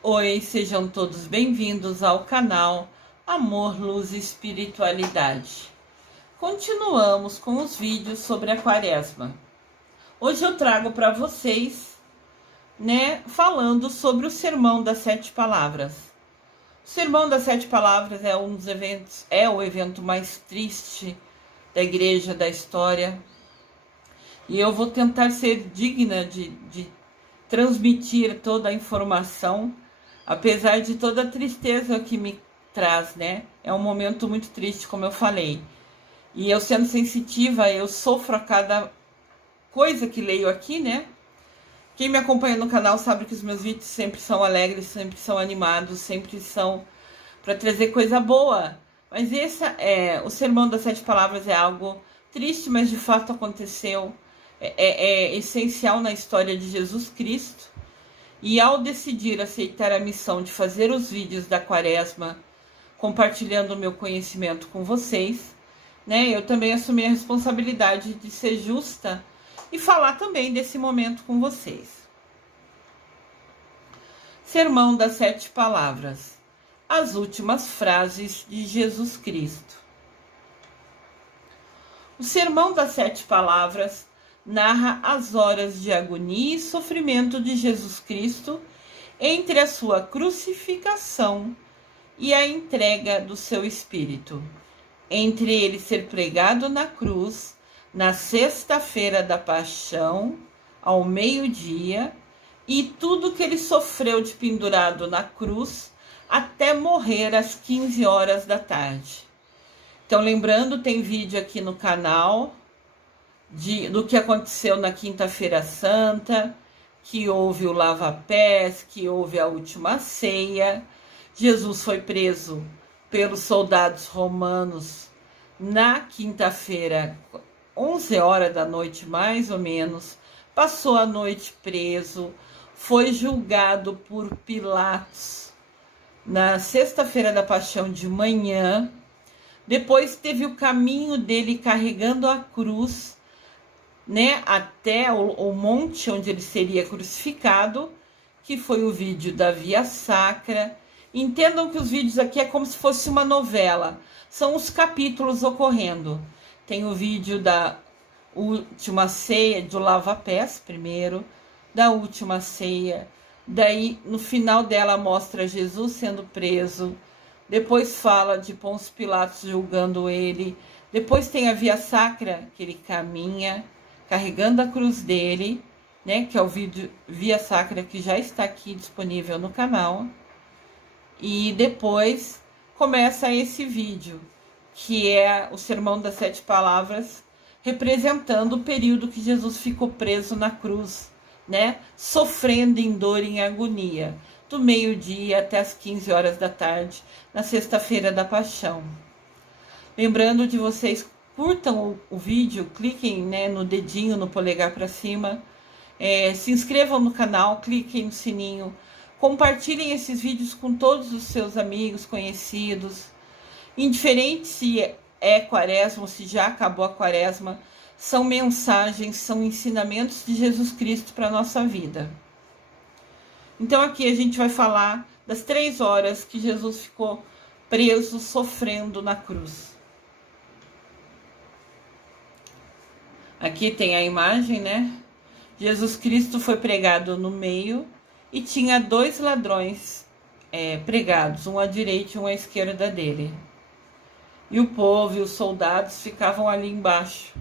Oi, sejam todos bem-vindos ao canal Amor, Luz e Espiritualidade. Continuamos com os vídeos sobre a Quaresma. Hoje eu trago para vocês, falando sobre o Sermão das Sete Palavras. O Sermão das Sete Palavras é um dos eventos, é o evento mais triste da igreja, da história. E eu vou tentar ser digna de transmitir toda a informação, apesar de toda a tristeza que me traz, né? É um momento muito triste, como eu falei. E eu, sendo sensitiva, eu sofro a cada coisa que leio aqui, né? Quem me acompanha no canal sabe que os meus vídeos sempre são alegres, sempre são animados, sempre são para trazer coisa boa. Mas o Sermão das Sete Palavras é algo triste, mas de fato aconteceu. É essencial na história de Jesus Cristo. E ao decidir aceitar a missão de fazer os vídeos da Quaresma, compartilhando o meu conhecimento com vocês, eu também assumi a responsabilidade de ser justa e falar também desse momento com vocês. Sermão das Sete Palavras. As últimas frases de Jesus Cristo. O Sermão das Sete Palavras narra as horas de agonia e sofrimento de Jesus Cristo entre a sua crucificação e a entrega do seu espírito, entre ele ser pregado na cruz na sexta-feira da Paixão, ao meio-dia, e tudo que ele sofreu de pendurado na cruz até morrer às 15 horas da tarde. Então, lembrando, tem vídeo aqui no canal do que aconteceu na Quinta-feira Santa, que houve o lava-pés, que houve a última ceia. Jesus foi preso pelos soldados romanos na quinta-feira, 11 horas da noite mais ou menos, passou a noite preso, foi julgado por Pilatos na sexta-feira da Paixão de manhã, depois teve o caminho dele carregando a cruz, até o monte onde ele seria crucificado, que foi o vídeo da Via Sacra. Entendam que os vídeos aqui é como se fosse uma novela, são os capítulos ocorrendo. Tem o vídeo da última ceia, do lava-pés primeiro, da última ceia, daí no final dela mostra Jesus sendo preso, depois fala de Pôncio Pilatos julgando ele, depois tem a Via Sacra, que ele caminha carregando a cruz dele, que é o vídeo Via Sacra, que já está aqui disponível no canal. E depois começa esse vídeo, que é o Sermão das Sete Palavras, representando o período que Jesus ficou preso na cruz, sofrendo em dor e em agonia, do meio-dia até as 15 horas da tarde, na sexta-feira da Paixão. Lembrando de vocês, curtam o vídeo, cliquem no dedinho, no polegar para cima, se inscrevam no canal, cliquem no sininho, compartilhem esses vídeos com todos os seus amigos, conhecidos, indiferente se é Quaresma ou se já acabou a Quaresma, são mensagens, são ensinamentos de Jesus Cristo para a nossa vida. Então aqui a gente vai falar das 3 horas que Jesus ficou preso, sofrendo na cruz. Aqui tem a imagem, Jesus Cristo foi pregado no meio e tinha 2 ladrões pregados, um à direita e um à esquerda dele. E o povo e os soldados ficavam ali embaixo.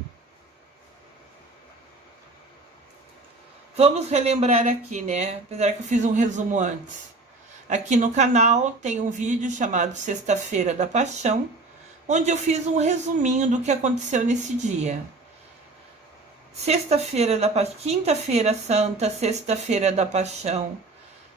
Vamos relembrar aqui, apesar que eu fiz um resumo antes. Aqui no canal tem um vídeo chamado Sexta-feira da Paixão, onde eu fiz um resuminho do que aconteceu nesse dia. Sexta-feira da Paixão, Quinta-feira Santa, Sexta-feira da Paixão,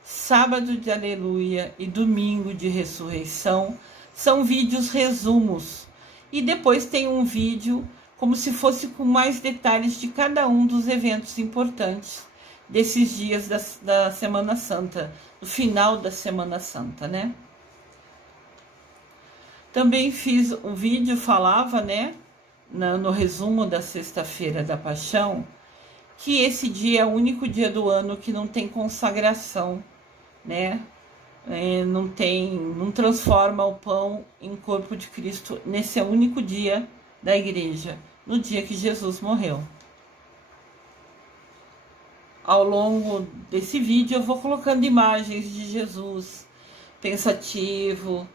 Sábado de Aleluia e Domingo de Ressurreição são vídeos resumos. E depois tem um vídeo como se fosse com mais detalhes de cada um dos eventos importantes desses dias da Semana Santa, do final da Semana Santa, Também fiz um vídeo, falava, no resumo da Sexta-feira da Paixão, que esse dia é o único dia do ano que não tem consagração, não transforma o pão em corpo de Cristo nesse único dia da igreja, no dia que Jesus morreu. Ao longo desse vídeo eu vou colocando imagens de Jesus pensativo.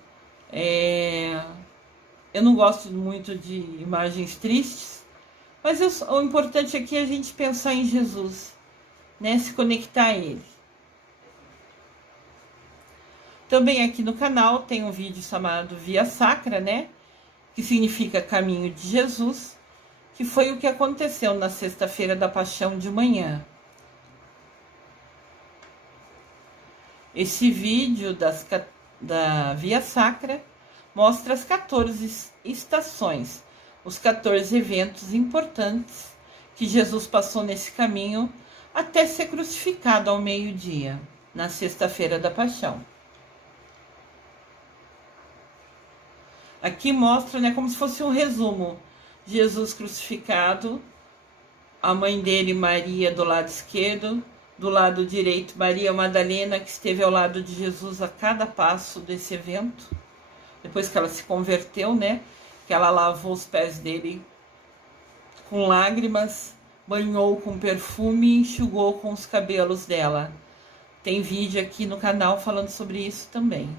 Eu não gosto muito de imagens tristes, mas o importante aqui é a gente pensar em Jesus, né? Se conectar a Ele. Também aqui no canal tem um vídeo chamado Via Sacra, né? Que significa caminho de Jesus, que foi o que aconteceu na sexta-feira da Paixão de manhã. Esse vídeo da Via Sacra mostra as 14 estações, os 14 eventos importantes que Jesus passou nesse caminho até ser crucificado ao meio-dia, na sexta-feira da Paixão. Aqui mostra, né, como se fosse um resumo. Jesus crucificado, a mãe dele, Maria, do lado esquerdo, do lado direito, Maria Madalena, que esteve ao lado de Jesus a cada passo desse evento. Depois que ela se converteu, né, que ela lavou os pés dele com lágrimas, banhou com perfume e enxugou com os cabelos dela. Tem vídeo aqui no canal falando sobre isso também.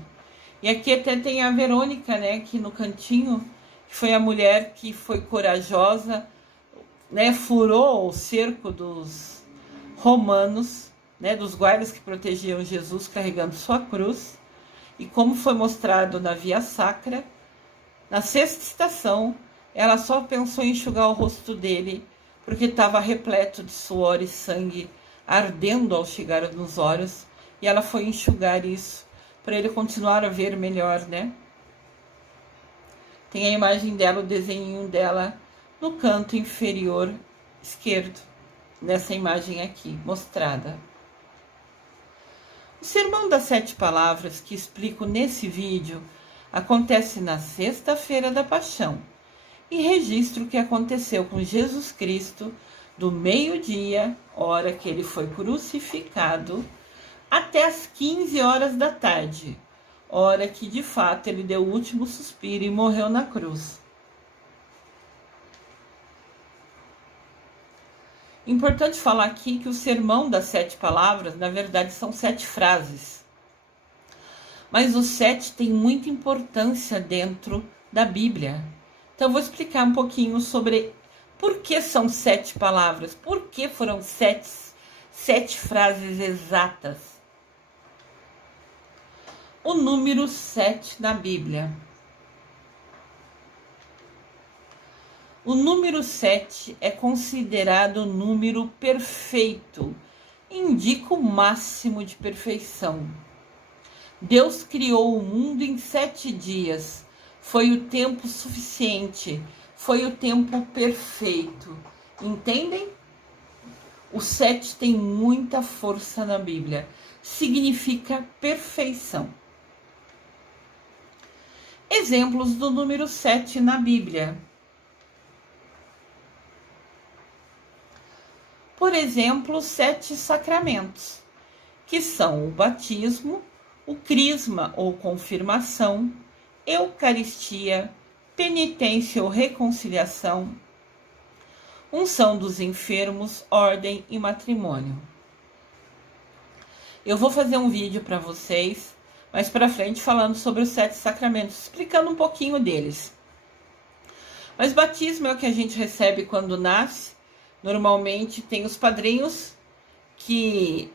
E aqui até tem a Verônica, né, aqui no cantinho, que foi a mulher que foi corajosa, né, furou o cerco dos romanos, né, dos guardas que protegiam Jesus carregando sua cruz. E como foi mostrado na Via Sacra, na sexta estação, ela só pensou em enxugar o rosto dele, porque estava repleto de suor e sangue ardendo ao chegar nos olhos, e ela foi enxugar isso para ele continuar a ver melhor, né? Tem a imagem dela, o desenho dela no canto inferior esquerdo, nessa imagem aqui mostrada. O Sermão das 7 Palavras que explico nesse vídeo acontece na sexta-feira da Paixão e registra o que aconteceu com Jesus Cristo do meio-dia, hora que ele foi crucificado, até as 15 horas da tarde, hora que de fato ele deu o último suspiro e morreu na cruz. Importante falar aqui que o Sermão das 7 Palavras, na verdade, são 7 frases. Mas o 7 tem muita importância dentro da Bíblia. Então, eu vou explicar um pouquinho sobre por que são 7 palavras, por que foram 7 frases exatas. O número 7 na Bíblia. O número 7 é considerado o número perfeito, indica o máximo de perfeição. Deus criou o mundo em 7 dias, foi o tempo suficiente, foi o tempo perfeito. Entendem? O 7 tem muita força na Bíblia, significa perfeição. Exemplos do número 7 na Bíblia. Por exemplo, 7 sacramentos, que são o batismo, o crisma ou confirmação, eucaristia, penitência ou reconciliação, unção dos enfermos, ordem e matrimônio. Eu vou fazer um vídeo para vocês mais para frente falando sobre os 7 sacramentos, explicando um pouquinho deles. Mas batismo é o que a gente recebe quando nasce. Normalmente tem os padrinhos que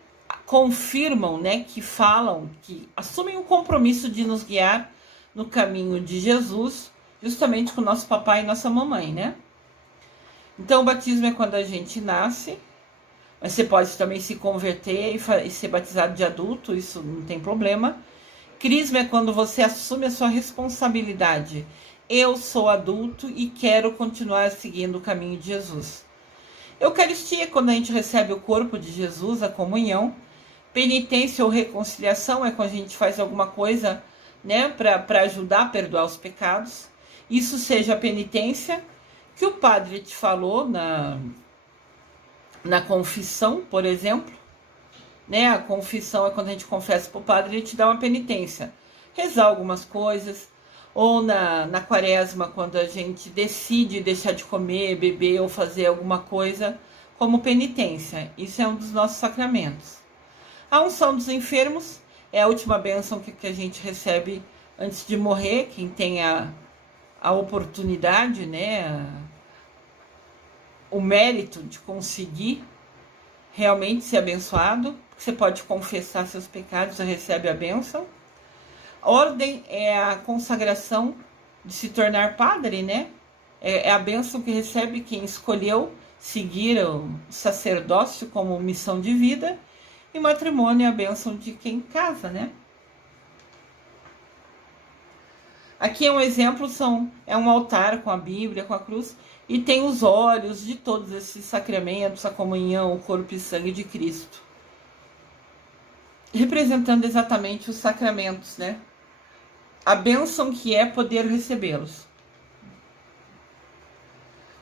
confirmam, né, que falam, que assumem o compromisso de nos guiar no caminho de Jesus, justamente com nosso papai e nossa mamãe, né? Então o batismo é quando a gente nasce, mas você pode também se converter e ser batizado de adulto, isso não tem problema. Crisma é quando você assume a sua responsabilidade. Eu sou adulto e quero continuar seguindo o caminho de Jesus. Eucaristia é quando a gente recebe o corpo de Jesus, a comunhão. Penitência ou reconciliação é quando a gente faz alguma coisa, né, para ajudar a perdoar os pecados. Isso seja a penitência que o padre te falou na confissão, por exemplo, né? A confissão é quando a gente confessa para o padre, ele te dá uma penitência. Rezar algumas coisas, ou na quaresma, quando a gente decide deixar de comer, beber ou fazer alguma coisa como penitência. Isso é um dos nossos sacramentos. A unção dos enfermos é a última bênção que a gente recebe antes de morrer, quem tem a oportunidade, né, o mérito de conseguir realmente ser abençoado. Você pode confessar seus pecados e recebe a bênção. Ordem é a consagração de se tornar padre, né? É a bênção que recebe quem escolheu seguir o sacerdócio como missão de vida. E matrimônio é a bênção de quem casa, né? Aqui é um exemplo, é um altar com a Bíblia, com a cruz, e tem os olhos de todos esses sacramentos, a comunhão, o corpo e sangue de Cristo. Representando exatamente os sacramentos, né? A bênção que é poder recebê-los.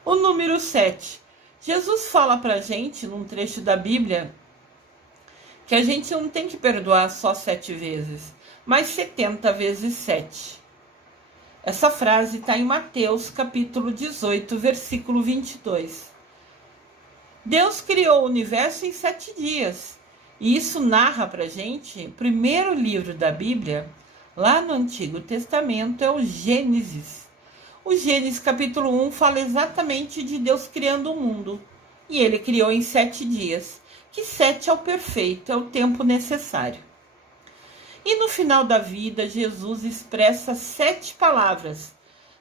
O número 7. Jesus fala pra gente, num trecho da Bíblia, que a gente não tem que perdoar só 7 vezes, mas 70 vezes 7. Essa frase está em Mateus, capítulo 18, versículo 22. Deus criou o universo em 7 dias. E isso narra pra gente, o primeiro livro da Bíblia, lá no Antigo Testamento, é o Gênesis. O Gênesis, capítulo 1, fala exatamente de Deus criando o mundo. E ele criou em 7 dias. Que 7 é o perfeito, é o tempo necessário. E no final da vida, Jesus expressa 7 palavras.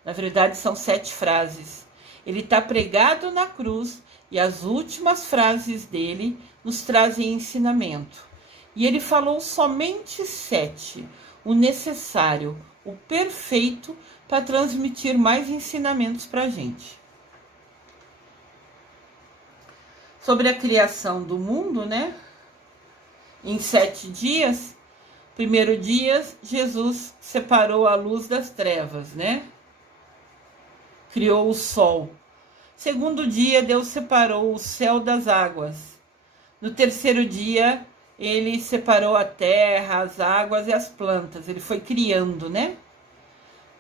Na verdade, são 7 frases. Ele está pregado na cruz e as últimas frases dele nos trazem ensinamento. E ele falou somente 7, o necessário, o perfeito, para transmitir mais ensinamentos para a gente. Sobre a criação do mundo, né? Em 7 dias, primeiro dia, Jesus separou a luz das trevas, né? Criou o sol. Segundo dia, Deus separou o céu das águas. No terceiro dia, ele separou a terra, as águas e as plantas. Ele foi criando, né?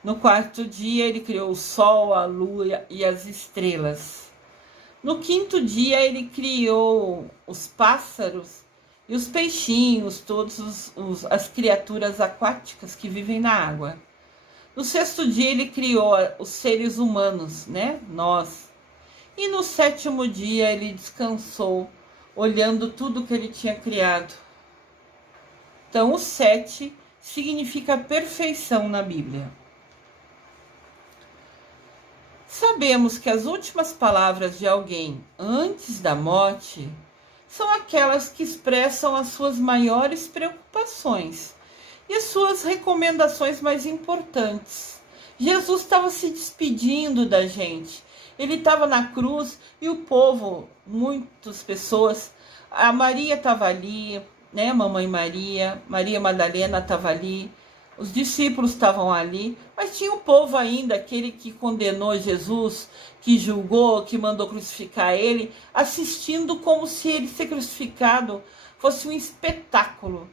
No quarto dia, ele criou o sol, a lua e as estrelas. No quinto dia, ele criou os pássaros e os peixinhos, todas as criaturas aquáticas que vivem na água. No sexto dia, ele criou os seres humanos, né? Nós. E no sétimo dia, ele descansou, olhando tudo que ele tinha criado. Então, o 7 significa perfeição na Bíblia. Sabemos que as últimas palavras de alguém antes da morte são aquelas que expressam as suas maiores preocupações e as suas recomendações mais importantes. Jesus estava se despedindo da gente. Ele estava na cruz e o povo, muitas pessoas, a Maria estava ali, né? Mamãe Maria, Maria Madalena estava ali, os discípulos estavam ali, mas tinha o povo ainda, aquele que condenou Jesus, que julgou, que mandou crucificar ele, assistindo como se ele ser crucificado fosse um espetáculo.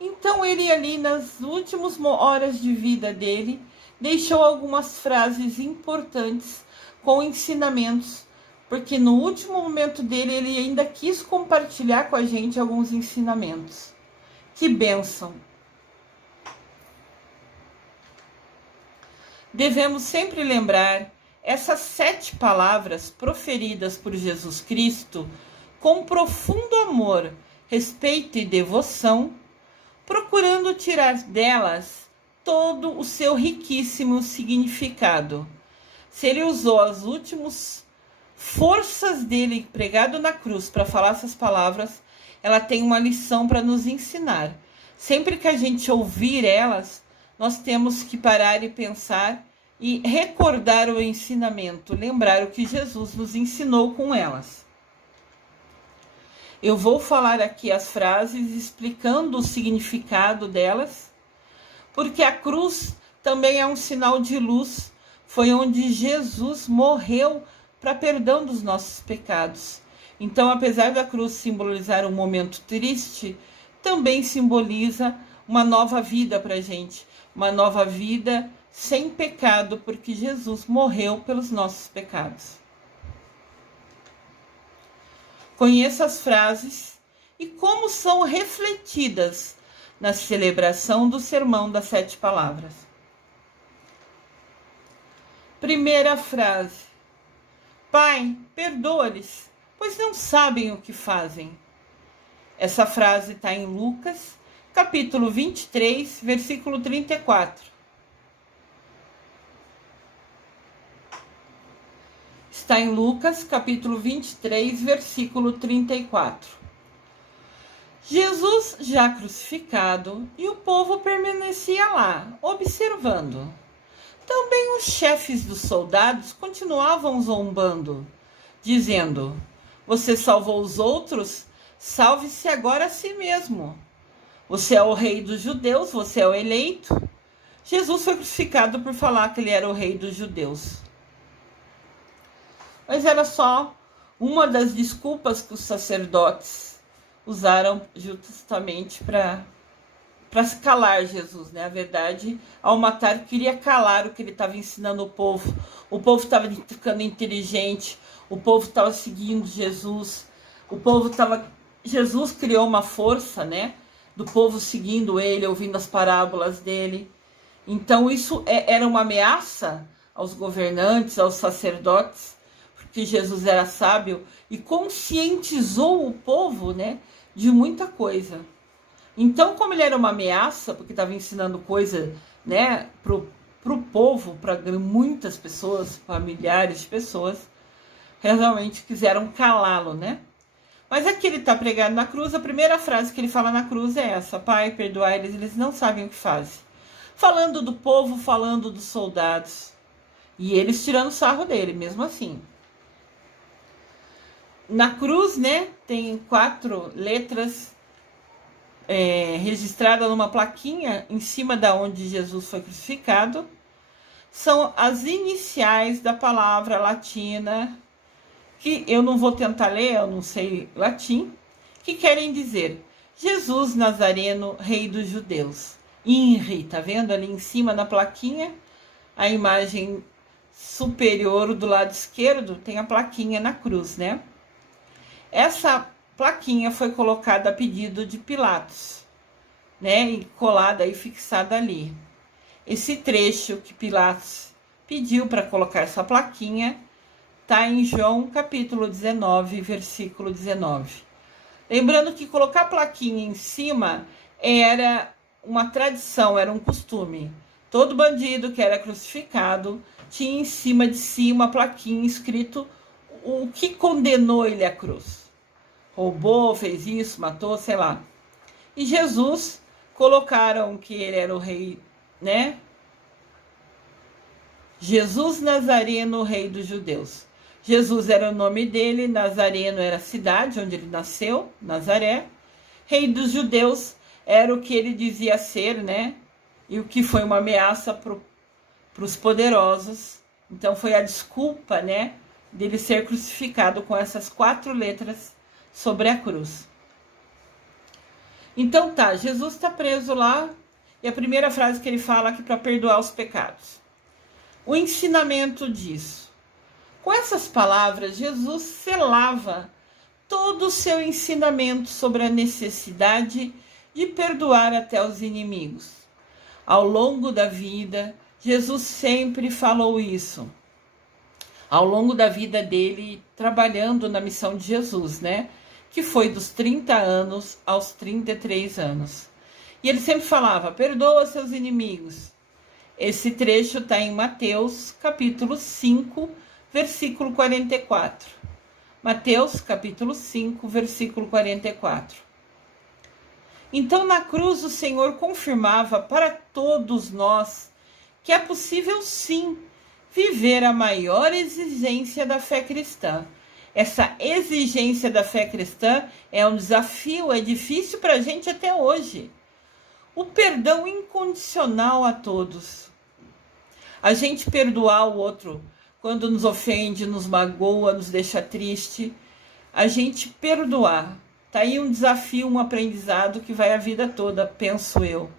Então ele ali, nas últimas horas de vida dele, deixou algumas frases importantes com ensinamentos, porque no último momento dele, ele ainda quis compartilhar com a gente alguns ensinamentos. Que bênção! Devemos sempre lembrar essas 7 palavras proferidas por Jesus Cristo com profundo amor, respeito e devoção, procurando tirar delas todo o seu riquíssimo significado. Se ele usou as últimas forças dele pregado na cruz para falar essas palavras, ela tem uma lição para nos ensinar. Sempre que a gente ouvir elas, nós temos que parar e pensar e recordar o ensinamento, lembrar o que Jesus nos ensinou com elas. Eu vou falar aqui as frases explicando o significado delas, porque a cruz também é um sinal de luz. Foi onde Jesus morreu para perdão dos nossos pecados. Então, apesar da cruz simbolizar um momento triste, também simboliza uma nova vida para a gente, uma nova vida sem pecado, porque Jesus morreu pelos nossos pecados. Conheça as frases e como são refletidas na celebração do Sermão das Sete Palavras. Primeira frase: Pai, perdoa-lhes, pois não sabem o que fazem. Essa frase está em Lucas, capítulo 23, versículo 34. Está em Lucas, capítulo 23, versículo 34. Jesus já crucificado e o povo permanecia lá, observando. Também os chefes dos soldados continuavam zombando, dizendo: Você salvou os outros? Salve-se agora a si mesmo. Você é o rei dos judeus, você é o eleito. Jesus foi crucificado por falar que ele era o rei dos judeus. Mas era só uma das desculpas que os sacerdotes usaram justamente para calar Jesus, né? A verdade, ao matar, queria calar o que ele estava ensinando o povo. O povo estava ficando inteligente, o povo estava seguindo Jesus, Jesus criou uma força, né? Do povo seguindo ele, ouvindo as parábolas dele. Então isso era uma ameaça aos governantes, aos sacerdotes, porque Jesus era sábio e conscientizou o povo, né, de muita coisa. Então, como ele era uma ameaça, porque estava ensinando coisa, né, pro povo, para muitas pessoas, para milhares de pessoas, realmente quiseram calá-lo, né? Mas aqui ele está pregado na cruz, a primeira frase que ele fala na cruz é essa: Pai, perdoai eles não sabem o que fazem. Falando do povo, falando dos soldados. E eles tirando sarro dele, mesmo assim. Na cruz, né, tem 4 letras registradas numa plaquinha em cima da onde Jesus foi crucificado. São as iniciais da palavra latina, que eu não vou tentar ler, eu não sei latim, que querem dizer Jesus Nazareno, Rei dos Judeus. INRI, tá vendo ali em cima na plaquinha? A imagem superior do lado esquerdo tem a plaquinha na cruz, né? Essa plaquinha foi colocada a pedido de Pilatos, né? E colada e fixada ali. Esse trecho que Pilatos pediu para colocar essa plaquinha está em João capítulo 19, versículo 19. Lembrando que colocar a plaquinha em cima era uma tradição, era um costume. Todo bandido que era crucificado tinha em cima de si uma plaquinha escrito o que condenou ele à cruz. Roubou, fez isso, matou, sei lá. E Jesus, colocaram que ele era o rei, né? Jesus Nazareno, Rei dos Judeus. Jesus era o nome dele, Nazareno era a cidade onde ele nasceu, Nazaré. Rei dos Judeus era o que ele dizia ser, né? E o que foi uma ameaça para os poderosos. Então foi a desculpa, né, dele ser crucificado com essas 4 letras sobre a cruz. Então tá, Jesus está preso lá e a primeira frase que ele fala aqui para perdoar os pecados. O ensinamento disso. Com essas palavras, Jesus selava todo o seu ensinamento sobre a necessidade de perdoar até os inimigos. Ao longo da vida, Jesus sempre falou isso. Ao longo da vida dele, trabalhando na missão de Jesus, né? Que foi dos 30 anos aos 33 anos. E ele sempre falava: perdoa seus inimigos. Esse trecho está em Mateus, capítulo 5, versículo 44. Mateus, capítulo 5, versículo 44. Então, na cruz, o Senhor confirmava para todos nós que é possível, sim, viver a maior exigência da fé cristã. Essa exigência da fé cristã é um desafio, é difícil para a gente até hoje. O perdão incondicional a todos. A gente perdoar o outro quando nos ofende, nos magoa, nos deixa triste. a gente perdoar. Tá aí um desafio, um aprendizado que vai a vida toda, penso eu.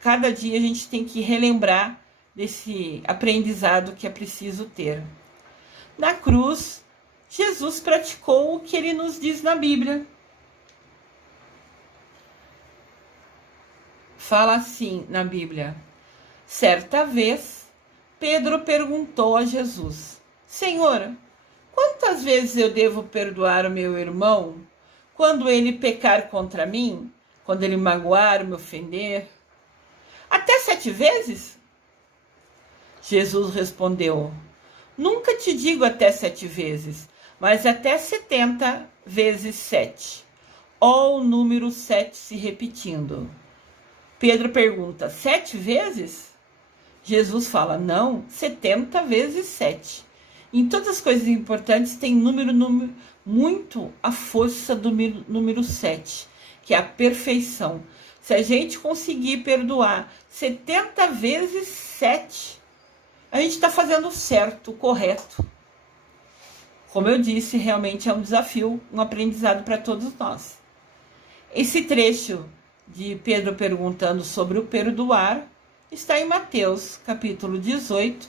Cada dia a gente tem que relembrar desse aprendizado que é preciso ter. Na cruz, Jesus praticou o que ele nos diz na Bíblia. Fala assim na Bíblia: certa vez, Pedro perguntou a Jesus: Senhor, quantas vezes eu devo perdoar o meu irmão quando ele pecar contra mim? Quando ele magoar, me ofender? Até 7 vezes? Jesus respondeu: nunca te digo até 7 vezes, mas até 70 vezes 7. Ó, o número 7 se repetindo. Pedro pergunta: 7 vezes? Jesus fala: não, 70 vezes 7. Em todas as coisas importantes tem número muito a força do número 7, que é a perfeição. Se a gente conseguir perdoar 70 vezes 7, a gente está fazendo certo, correto. Como eu disse, realmente é um desafio, um aprendizado para todos nós. Esse trecho de Pedro perguntando sobre o perdoar está em Mateus, capítulo 18,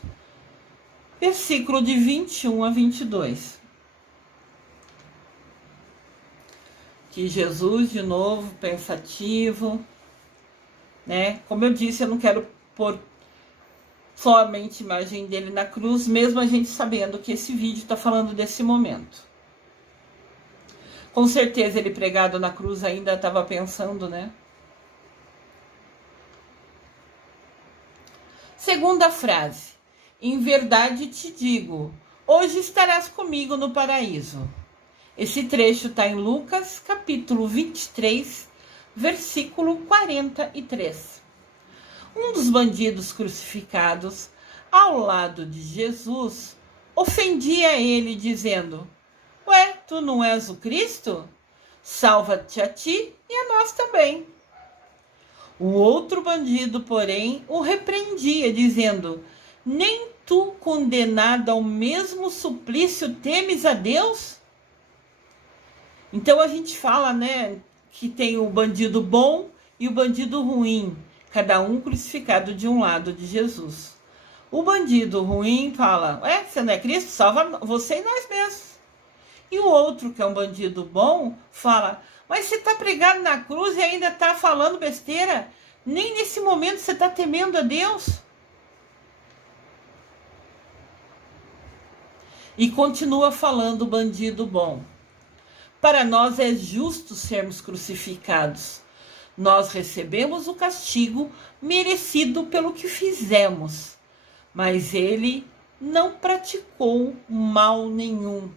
versículo de 21 a 22. Que Jesus, de novo, pensativo, né? Como eu disse, eu não quero pôr somente a imagem dele na cruz, mesmo a gente sabendo que esse vídeo está falando desse momento. Com certeza ele pregado na cruz ainda estava pensando, né? Segunda frase: em verdade te digo, hoje estarás comigo no paraíso. Esse trecho está em Lucas, capítulo 23, versículo 43. Um dos bandidos crucificados ao lado de Jesus ofendia ele, dizendo: ué, tu não és o Cristo? Salva-te a ti e a nós também. O outro bandido, porém, o repreendia, dizendo: nem tu, condenado ao mesmo suplício, temes a Deus? Então a gente fala, né, que tem o bandido bom e o bandido ruim, cada um crucificado de um lado de Jesus. O bandido ruim fala: você não é Cristo? Salva você e nós mesmos. E o outro, que é um bandido bom, fala: mas você está pregado na cruz e ainda está falando besteira? Nem nesse momento você está temendo a Deus? E continua falando o bandido bom: para nós é justo sermos crucificados. Nós recebemos o castigo merecido pelo que fizemos, mas ele não praticou mal nenhum.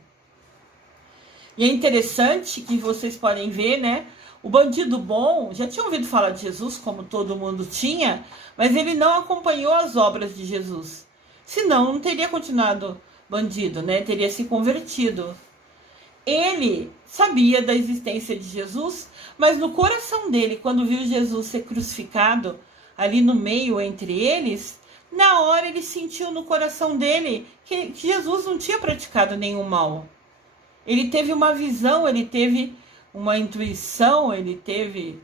E é interessante que vocês podem ver, né? O bandido bom já tinha ouvido falar de Jesus, como todo mundo tinha, mas ele não acompanhou as obras de Jesus. Senão, não teria continuado bandido, né? Teria se convertido. Ele sabia da existência de Jesus, mas no coração dele, quando viu Jesus ser crucificado ali no meio entre eles, na hora ele sentiu no coração dele que Jesus não tinha praticado nenhum mal. Ele teve uma visão, ele teve uma intuição, ele teve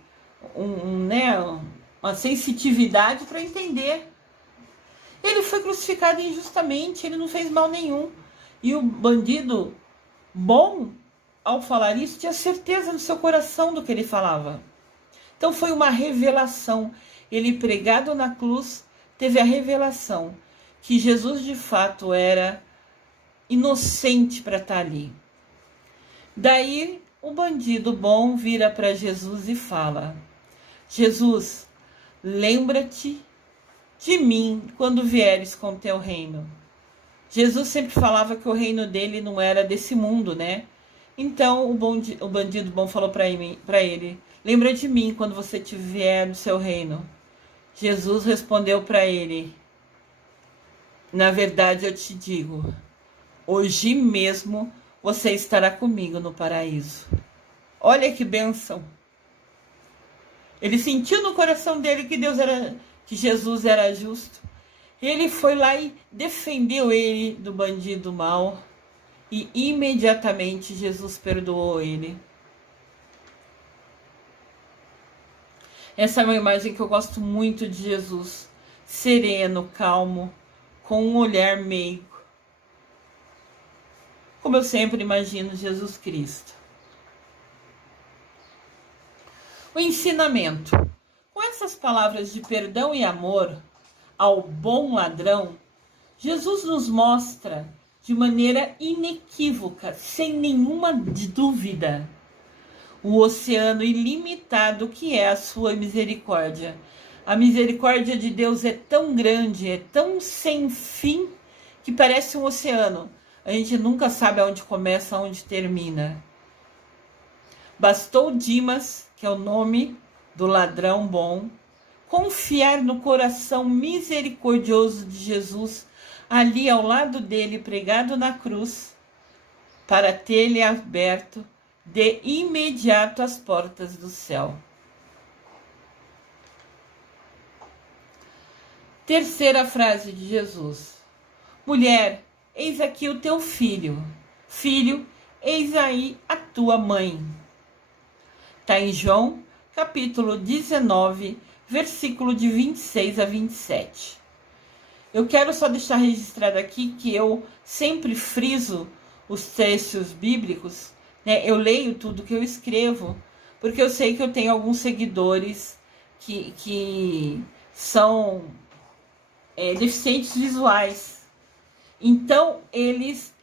uma sensitividade para entender. Ele foi crucificado injustamente, ele não fez mal nenhum. E o bandido bom, ao falar isso, tinha certeza no seu coração do que ele falava. Então foi uma revelação. Ele, pregado na cruz, teve a revelação que Jesus de fato era inocente para estar ali. Daí o bandido bom vira para Jesus e fala: Jesus, lembra-te de mim quando vieres com teu reino. Jesus sempre falava que o reino dele não era desse mundo, né? Então o bandido bom falou para ele: lembra de mim quando você tiver no seu reino. Jesus respondeu para ele: na verdade eu te digo, hoje mesmo você estará comigo no paraíso. Olha que bênção. Ele sentiu no coração dele que Jesus era justo. Ele foi lá e defendeu ele do bandido mau. e imediatamente Jesus perdoou ele. Essa é uma imagem que eu gosto muito de Jesus, sereno, calmo, com um olhar meigo, como eu sempre imagino Jesus Cristo. O ensinamento. Com essas palavras de perdão e amor ao bom ladrão, Jesus nos mostra de maneira inequívoca, sem nenhuma dúvida, o oceano ilimitado que é a sua misericórdia. A misericórdia de Deus é tão grande, é tão sem fim, que parece um oceano. A gente nunca sabe aonde começa, aonde termina. Bastou Dimas, que é o nome do ladrão bom, confiar no coração misericordioso de Jesus, ali ao lado dele, pregado na cruz, para ter-lhe aberto de imediato as portas do céu. Terceira frase de Jesus: mulher, eis aqui o teu filho. Filho, eis aí a tua mãe. Está em João, capítulo 19, versículo de 26 a 27. Eu quero só deixar registrado aqui que eu sempre friso os textos bíblicos, né? Eu leio tudo que eu escrevo, porque eu sei que eu tenho alguns seguidores que são deficientes visuais. Então, eles,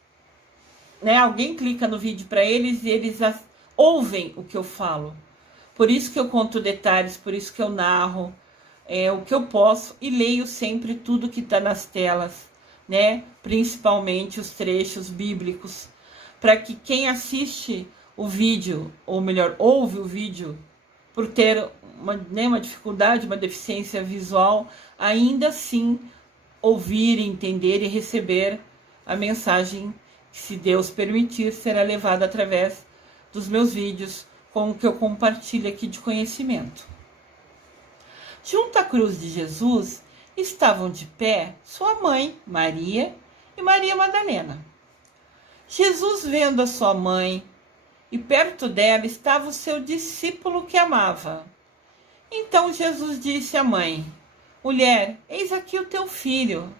né, alguém clica no vídeo para eles e eles ouvem o que eu falo. Por isso que eu conto detalhes, por isso que eu narro o que eu posso e leio sempre tudo que está nas telas, né? Principalmente os trechos bíblicos, para que quem assiste o vídeo, ou melhor, ouve o vídeo, por ter uma dificuldade, uma deficiência visual, ainda assim ouvir, entender e receber a mensagem que, se Deus permitir, será levada através dos meus vídeos, com o que eu compartilho aqui de conhecimento. Junto à cruz de Jesus estavam de pé sua mãe, Maria, e Maria Madalena. Jesus, vendo a sua mãe, e perto dela estava o seu discípulo que amava. Então Jesus disse à mãe: mulher, eis aqui o teu filho.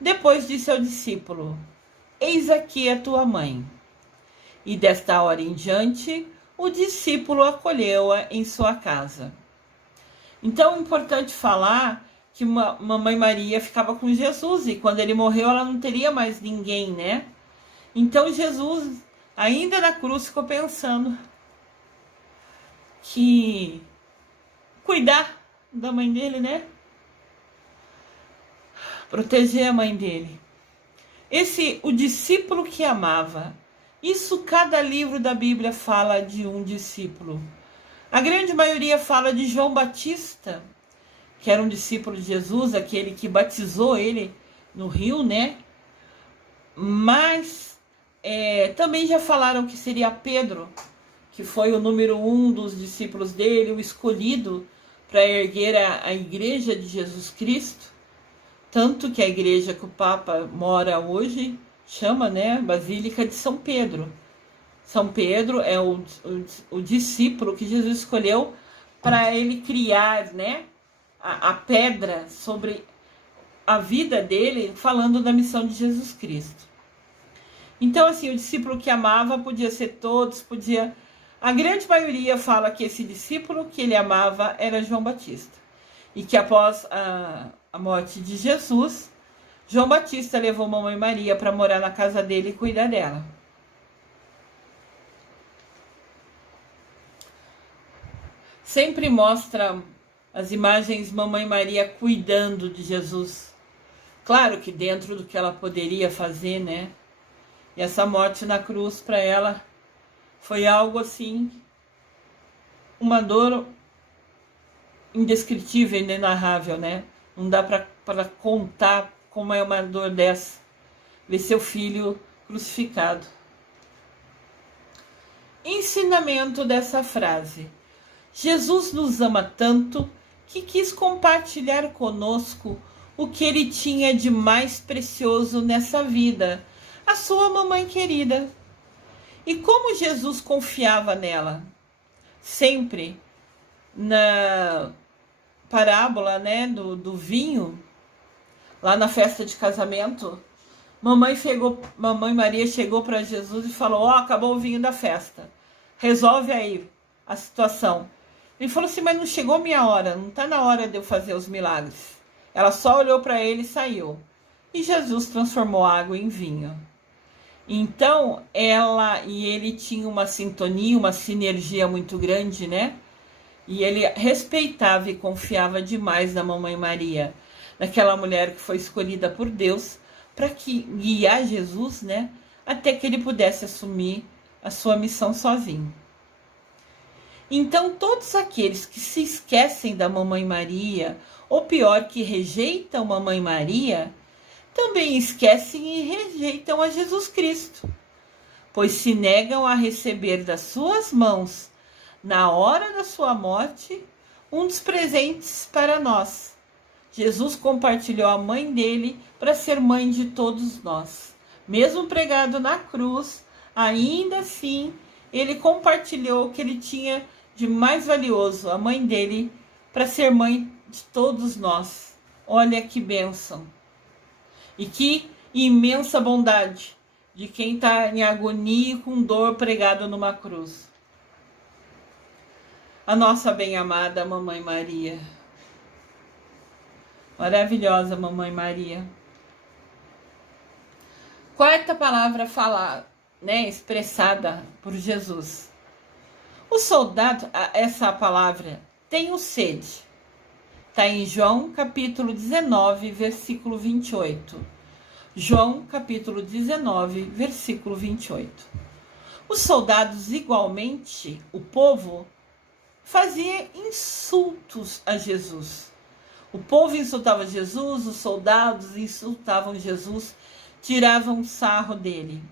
Depois disse ao discípulo: eis aqui a tua mãe. E desta hora em diante, o discípulo acolheu-a em sua casa. Então é importante falar que Mamãe Maria ficava com Jesus, e quando ele morreu ela não teria mais ninguém, né? Então Jesus, ainda na cruz, ficou pensando que cuidar da mãe dele, né? Proteger a mãe dele. O discípulo que amava. Isso cada livro da Bíblia fala de um discípulo. A grande maioria fala de João Batista, que era um discípulo de Jesus, aquele que batizou ele no rio, né? Mas também já falaram que seria Pedro, que foi o número 1 dos discípulos dele, o escolhido para erguer a igreja de Jesus Cristo. Tanto que a igreja que o Papa mora hoje chama, né, Basílica de São Pedro. São Pedro é o discípulo que Jesus escolheu para ele criar, né, a pedra sobre a vida dele, falando da missão de Jesus Cristo. Então, assim, o discípulo que amava podia ser todos, podia... A grande maioria fala que esse discípulo que ele amava era João Batista. E que após a morte de Jesus, João Batista levou Mamãe Maria para morar na casa dele e cuidar dela. Sempre mostra as imagens Mamãe Maria cuidando de Jesus. Claro que dentro do que ela poderia fazer, né? E essa morte na cruz para ela foi algo assim, uma dor indescritível, inenarrável, né? Não dá para contar como é uma dor dessa, ver seu filho crucificado. Ensinamento dessa frase: Jesus nos ama tanto que quis compartilhar conosco o que ele tinha de mais precioso nessa vida, a sua mamãe querida. E como Jesus confiava nela, sempre na parábola, né, do vinho, lá na festa de casamento, mamãe Maria chegou para Jesus e falou: ó, acabou o vinho da festa, resolve aí a situação. Ele falou assim: mas não chegou a minha hora, não está na hora de eu fazer os milagres. Ela só olhou para ele e saiu. E Jesus transformou água em vinho. Então, ela e ele tinham uma sintonia, uma sinergia muito grande, né? E ele respeitava e confiava demais na mamãe Maria, naquela mulher que foi escolhida por Deus para guiar Jesus, né? Até que ele pudesse assumir a sua missão sozinho. Então, todos aqueles que se esquecem da mamãe Maria, ou pior, que rejeitam a mamãe Maria, também esquecem e rejeitam a Jesus Cristo, pois se negam a receber das suas mãos, na hora da sua morte, um dos presentes para nós. Jesus compartilhou a mãe dele para ser mãe de todos nós. Mesmo pregado na cruz, ainda assim, ele compartilhou o que ele tinha de mais valioso, a mãe dele, para ser mãe de todos nós. Olha que bênção! E que imensa bondade de quem está em agonia e com dor pregado numa cruz. A nossa bem-amada Mamãe Maria. Maravilhosa Mamãe Maria. Quarta palavra falada, né, expressada por Jesus. O soldado, essa palavra, tem sede. Está em João capítulo 19, versículo 28. João capítulo 19, versículo 28. Os soldados, igualmente, o povo, fazia insultos a Jesus. O povo insultava Jesus, os soldados insultavam Jesus, tiravam sarro dele.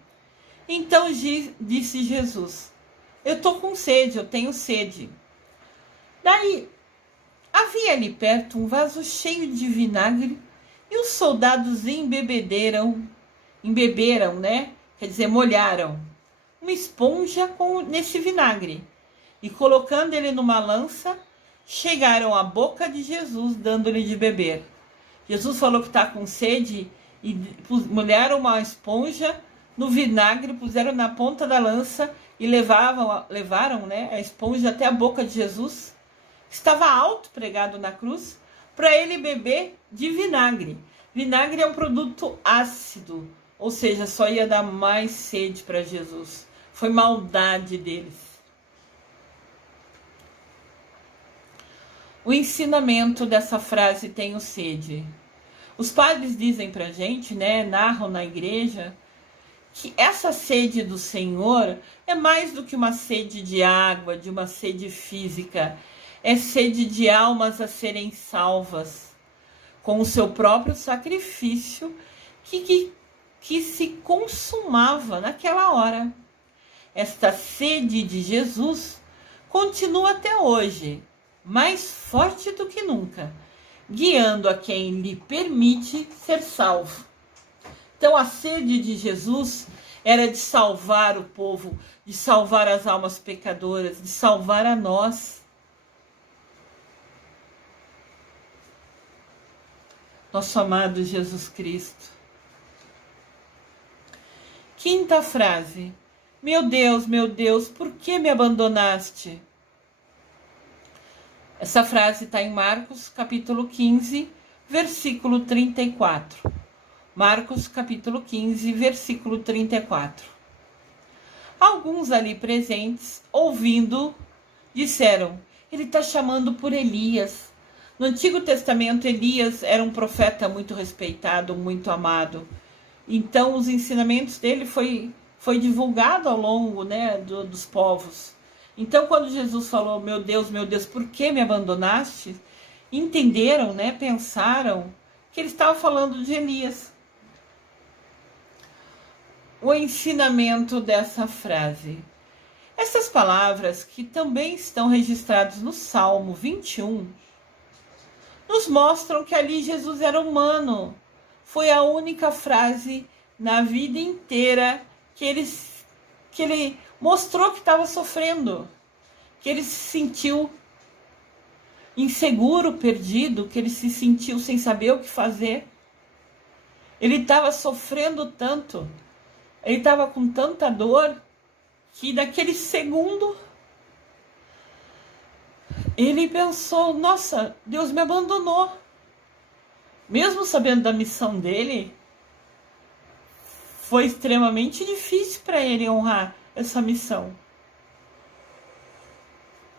Então disse Jesus: eu estou com sede, eu tenho sede. Daí, havia ali perto um vaso cheio de vinagre e os soldados embeberam, né? Quer dizer, molharam uma esponja nesse vinagre e, colocando ele numa lança, chegaram à boca de Jesus, dando-lhe de beber. Jesus falou que está com sede e molharam uma esponja no vinagre, puseram na ponta da lança e levaram, né, a esponja até a boca de Jesus, que estava alto, pregado na cruz, para ele beber de vinagre. Vinagre é um produto ácido, ou seja, só ia dar mais sede para Jesus. Foi maldade deles. O ensinamento dessa frase tenho sede. Os padres dizem pra gente, né, narram na igreja, que essa sede do Senhor é mais do que uma sede de água, de uma sede física. É sede de almas a serem salvas, com o seu próprio sacrifício que se consumava naquela hora. Esta sede de Jesus continua até hoje, mais forte do que nunca, guiando a quem lhe permite ser salvo. Então a sede de Jesus era de salvar o povo, de salvar as almas pecadoras, de salvar a nós. Nosso amado Jesus Cristo. Quinta frase. Meu Deus, por que me abandonaste? Essa frase está em Marcos, capítulo 15, versículo 34. Marcos, capítulo 15, versículo 34. Alguns ali presentes, ouvindo, disseram: ele está chamando por Elias. No Antigo Testamento, Elias era um profeta muito respeitado, muito amado. Então, os ensinamentos dele foi divulgado ao longo, né, dos povos. Então, quando Jesus falou, meu Deus, por que me abandonaste? Entenderam, né, pensaram que ele estava falando de Elias. O ensinamento dessa frase. Essas palavras, que também estão registradas no Salmo 21, nos mostram que ali Jesus era humano. Foi a única frase na vida inteira que ele mostrou que estava sofrendo, que ele se sentiu inseguro, perdido, que ele se sentiu sem saber o que fazer. Ele estava sofrendo tanto, ele estava com tanta dor, que naquele segundo ele pensou: nossa, Deus me abandonou. Mesmo sabendo da missão dele, foi extremamente difícil para ele honrar essa missão.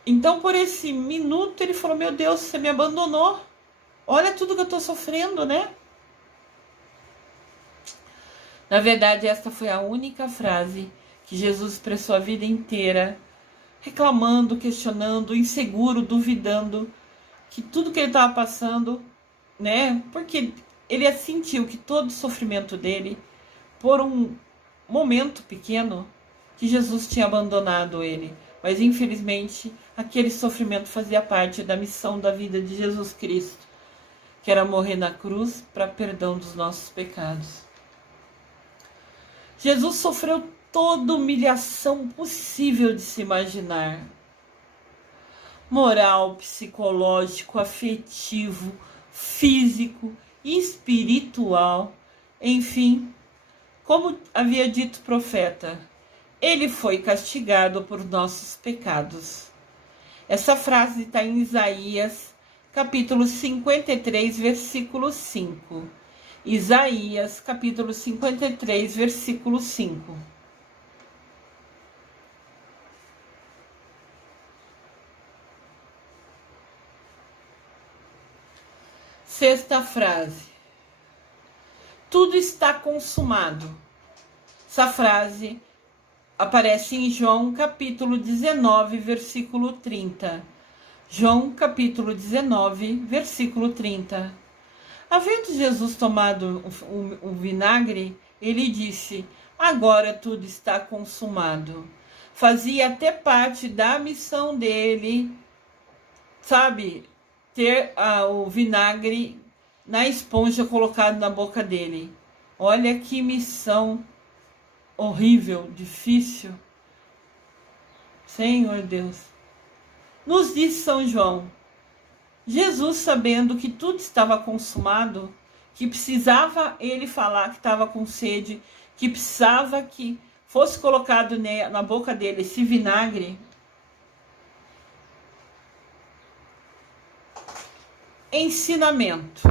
Então, por esse minuto, ele falou: meu Deus, você me abandonou. Olha tudo que eu estou sofrendo, né? Na verdade, esta foi a única frase que Jesus expressou a vida inteira, reclamando, questionando, inseguro, duvidando, que tudo que ele estava passando, né? Porque ele sentiu que todo o sofrimento dele, por um momento pequeno, que Jesus tinha abandonado ele. Mas infelizmente, aquele sofrimento fazia parte da missão da vida de Jesus Cristo, que era morrer na cruz para perdão dos nossos pecados. Jesus sofreu toda humilhação possível de se imaginar. Moral, psicológico, afetivo, físico, espiritual, enfim, como havia dito o profeta, ele foi castigado por nossos pecados. Essa frase está em Isaías, capítulo 53, versículo 5. Isaías, capítulo 53, versículo 5. Sexta frase. Tudo está consumado. Essa frase aparece em João, capítulo 19, versículo 30. João, capítulo 19, versículo 30. Havendo Jesus tomado o vinagre, ele disse: agora tudo está consumado. Fazia até parte da missão dele, sabe, ter o vinagre na esponja colocado na boca dele. Olha que missão horrível, difícil. Senhor Deus. Nos diz São João: Jesus, sabendo que tudo estava consumado, que precisava ele falar que estava com sede, que precisava que fosse colocado na boca dele esse vinagre, ensinamento.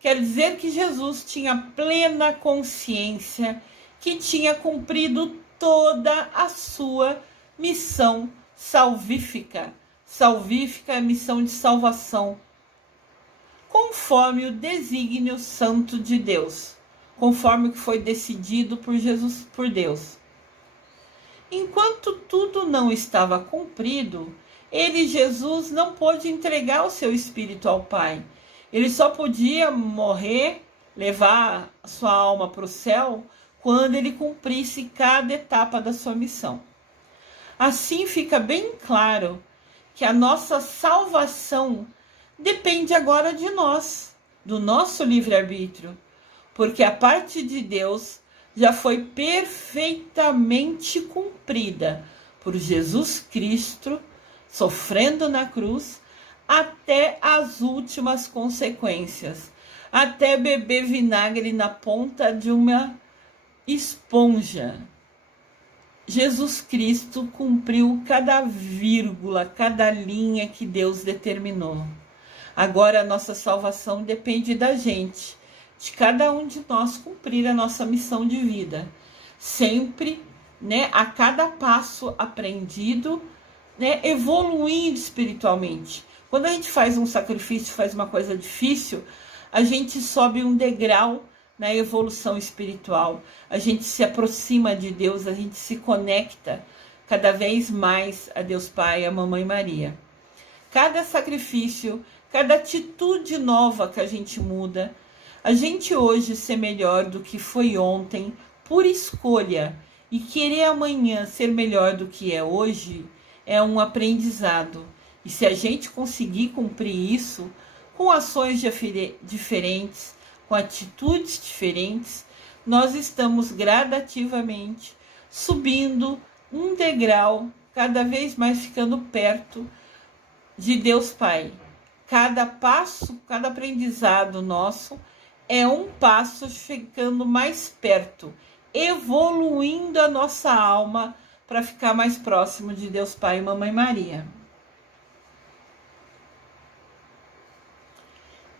Quer dizer que Jesus tinha plena consciência que tinha cumprido toda a sua missão salvífica. Salvífica é missão de salvação, conforme o desígnio santo de Deus, conforme o que foi decidido por Jesus, por Deus. Enquanto tudo não estava cumprido, ele, Jesus, não pôde entregar o seu espírito ao Pai. Ele só podia morrer, levar a sua alma para o céu, quando ele cumprisse cada etapa da sua missão. Assim fica bem claro que a nossa salvação depende agora de nós, do nosso livre-arbítrio, porque a parte de Deus já foi perfeitamente cumprida por Jesus Cristo, sofrendo na cruz, até as últimas consequências, até beber vinagre na ponta de uma esponja. Jesus Cristo cumpriu cada vírgula, cada linha que Deus determinou. Agora a nossa salvação depende da gente, de cada um de nós cumprir a nossa missão de vida. Sempre, né, a cada passo aprendido, né, evoluindo espiritualmente. Quando a gente faz um sacrifício, faz uma coisa difícil, a gente sobe um degrau na evolução espiritual, a gente se aproxima de Deus, a gente se conecta cada vez mais a Deus Pai e a Mamãe Maria. Cada sacrifício, cada atitude nova que a gente muda, a gente hoje ser melhor do que foi ontem, por escolha, e querer amanhã ser melhor do que é hoje, é um aprendizado. E se a gente conseguir cumprir isso, com ações diferentes, com atitudes diferentes, nós estamos gradativamente subindo um degrau, cada vez mais ficando perto de Deus Pai. Cada passo, cada aprendizado nosso é um passo ficando mais perto, evoluindo a nossa alma para ficar mais próximo de Deus Pai e Mamãe Maria.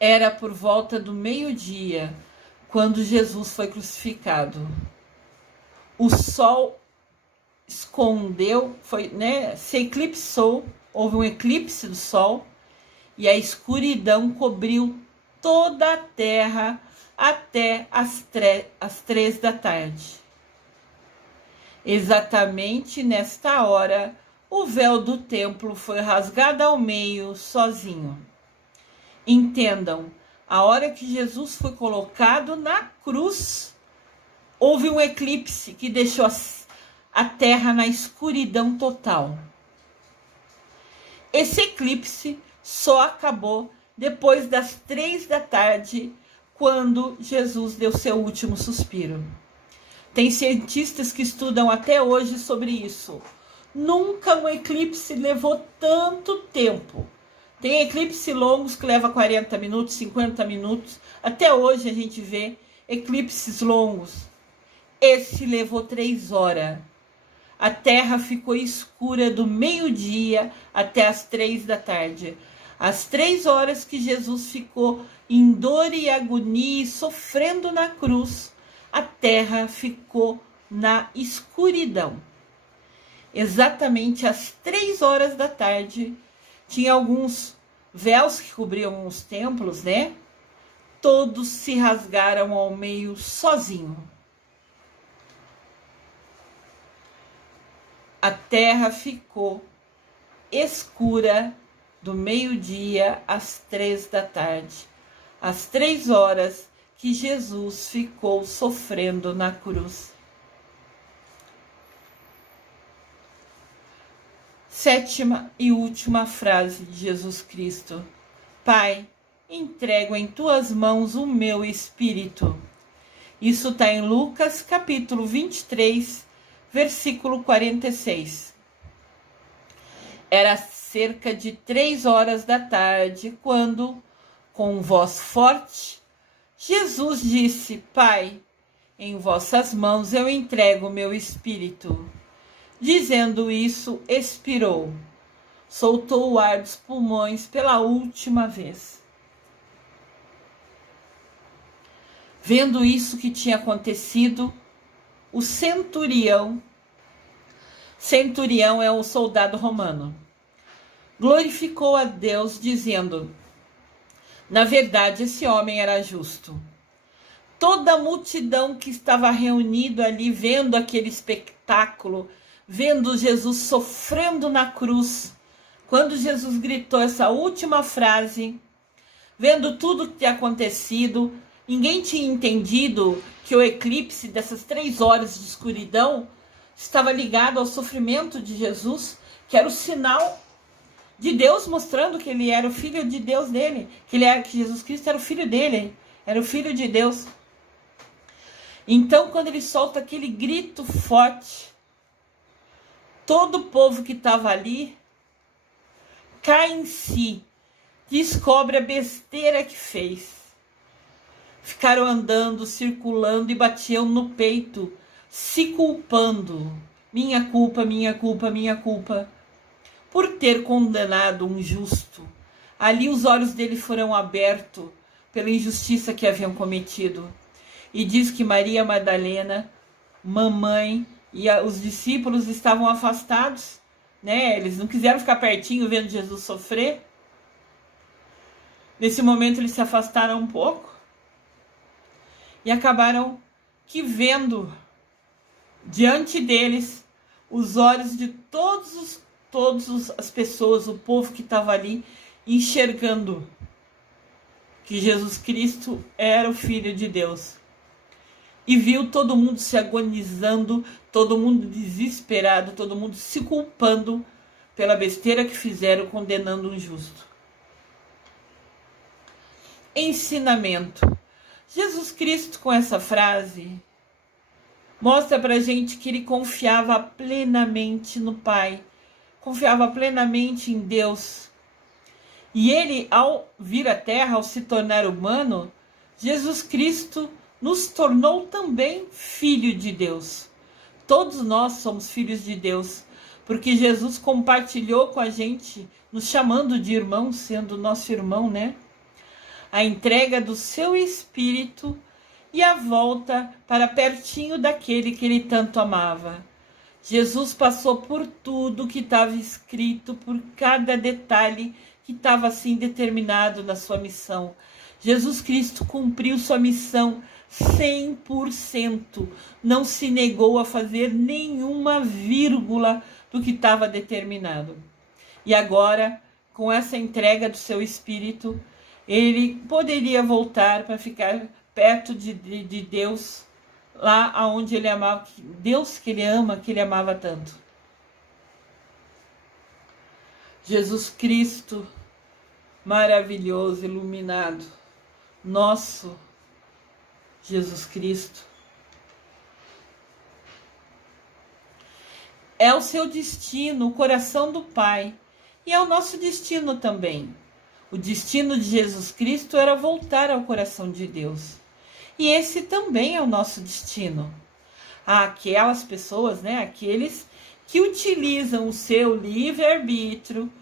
Era por volta do meio-dia, quando Jesus foi crucificado. O sol escondeu, se eclipsou, houve um eclipse do sol, e a escuridão cobriu toda a terra até as 3 da tarde. Exatamente nesta hora, o véu do templo foi rasgado ao meio sozinho. Entendam, a hora que Jesus foi colocado na cruz, houve um eclipse que deixou a terra na escuridão total. Esse eclipse só acabou depois das 3 da tarde, quando Jesus deu seu último suspiro. Tem cientistas que estudam até hoje sobre isso. Nunca um eclipse levou tanto tempo. Tem eclipses longos que levam 40 minutos, 50 minutos. Até hoje a gente vê eclipses longos. Esse levou 3 horas. A terra ficou escura do meio-dia até as 3 da tarde. As 3 horas que Jesus ficou em dor e agonia e sofrendo na cruz, a terra ficou na escuridão. Exatamente às 3 horas da tarde, tinha alguns véus que cobriam os templos, né? Todos se rasgaram ao meio sozinho. A terra ficou escura do meio-dia às 3 da tarde. Às 3 horas que Jesus ficou sofrendo na cruz. 7ª e última frase de Jesus Cristo. Pai, entrego em tuas mãos o meu espírito. Isso está em Lucas capítulo 23, versículo 46. Era cerca de 3 horas da tarde, quando, com voz forte, Jesus disse: Pai, em vossas mãos eu entrego o meu espírito. Dizendo isso, expirou. Soltou o ar dos pulmões pela última vez. Vendo isso que tinha acontecido, o centurião é o soldado romano, glorificou a Deus, dizendo: na verdade, esse homem era justo. Toda a multidão que estava reunida ali, vendo aquele espetáculo, vendo Jesus sofrendo na cruz, quando Jesus gritou essa última frase, vendo tudo que tinha acontecido, ninguém tinha entendido que o eclipse dessas 3 horas de escuridão estava ligado ao sofrimento de Jesus, que era o sinal de Deus mostrando que ele era o filho de Deus dele, que Jesus Cristo era o filho dele, era o filho de Deus. Então, quando ele solta aquele grito forte, todo o povo que estava ali cai em si, descobre a besteira que fez. Ficaram andando, circulando e batiam no peito, se culpando. Minha culpa, minha culpa, minha culpa. Por ter condenado um justo. Ali os olhos dele foram abertos pela injustiça que haviam cometido. E diz que Maria Madalena, mamãe e os discípulos estavam afastados, né? Eles não quiseram ficar pertinho vendo Jesus sofrer. Nesse momento eles se afastaram um pouco e acabaram que vendo diante deles os olhos de todas as pessoas, o povo que estava ali, enxergando que Jesus Cristo era o Filho de Deus. E viu todo mundo se agonizando, todo mundo desesperado, todo mundo se culpando pela besteira que fizeram, condenando um justo. Ensinamento. Jesus Cristo, com essa frase, Mostra pra gente que ele confiava plenamente no Pai, confiava plenamente em Deus. E ele, ao vir à Terra, ao se tornar humano, Jesus Cristo nos tornou também filho de Deus. Todos nós somos filhos de Deus, porque Jesus compartilhou com a gente, nos chamando de irmão, sendo nosso irmão, né? A entrega do seu Espírito e a volta para pertinho daquele que ele tanto amava. Jesus passou por tudo que estava escrito, por cada detalhe que estava assim determinado na sua missão. Jesus Cristo cumpriu sua missão 100%, não se negou a fazer nenhuma vírgula do que estava determinado. E agora, com essa entrega do seu Espírito, ele poderia voltar para ficar perto de Deus, lá aonde ele amava, Deus que ele ama, que ele amava tanto. Jesus Cristo, maravilhoso, iluminado, nosso Jesus Cristo, é o seu destino, o coração do Pai, e é o nosso destino também. O destino de Jesus Cristo era voltar ao coração de Deus. E esse também é o nosso destino. Aquelas pessoas, né, aqueles que utilizam o seu livre-arbítrio